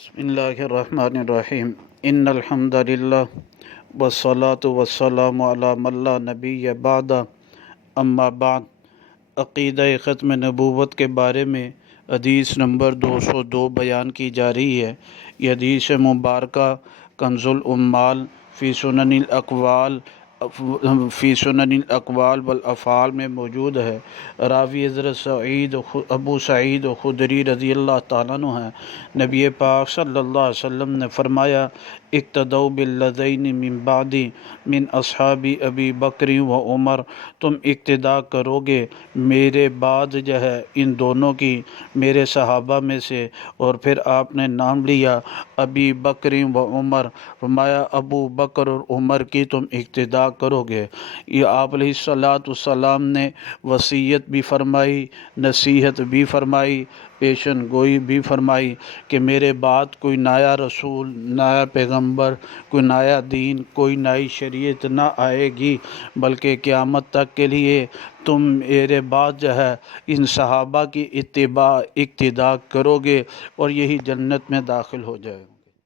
بسم اللہ الرحمن الرحیم ان الحمد للہ والصلاة والسلام علی من لا نبی بعد اما بعد۔ عقیدہ ختم نبوت کے بارے میں حدیث نمبر 202 بیان کی جا رہی ہے۔ یہ حدیث مبارکہ کنز العمال فی سنن الاقوال والافعال میں موجود ہے۔ راوی حضرت ابو سعید خدری رضی اللہ تعالیٰ عنہ ہیں۔ نبی پاک صلی اللہ علیہ وسلم نے فرمایا، اقتدوا بالذین من بعدی من اصحاب ابی بکر و عمر، تم اقتدا کرو گے میرے بعد ان دونوں کی، میرے صحابہ میں سے۔ اور پھر آپ نے نام لیا ابی بکر و عمر، فرمایا ابو بکر اور عمر کی تم اقتدا کرو گے۔ یہ آپ علیہ السلام نے وصیت بھی فرمائی، نصیحت بھی فرمائی، پیشن گوئی بھی فرمائی کہ میرے بعد کوئی نیا رسول، نیا پیغمبر، کوئی نیا دین، کوئی نئی شریعت نہ آئے گی، بلکہ قیامت تک کے لیے تم میرے بعد ان صحابہ کی اقتدا کرو گے اور یہی جنت میں داخل ہو جائے۔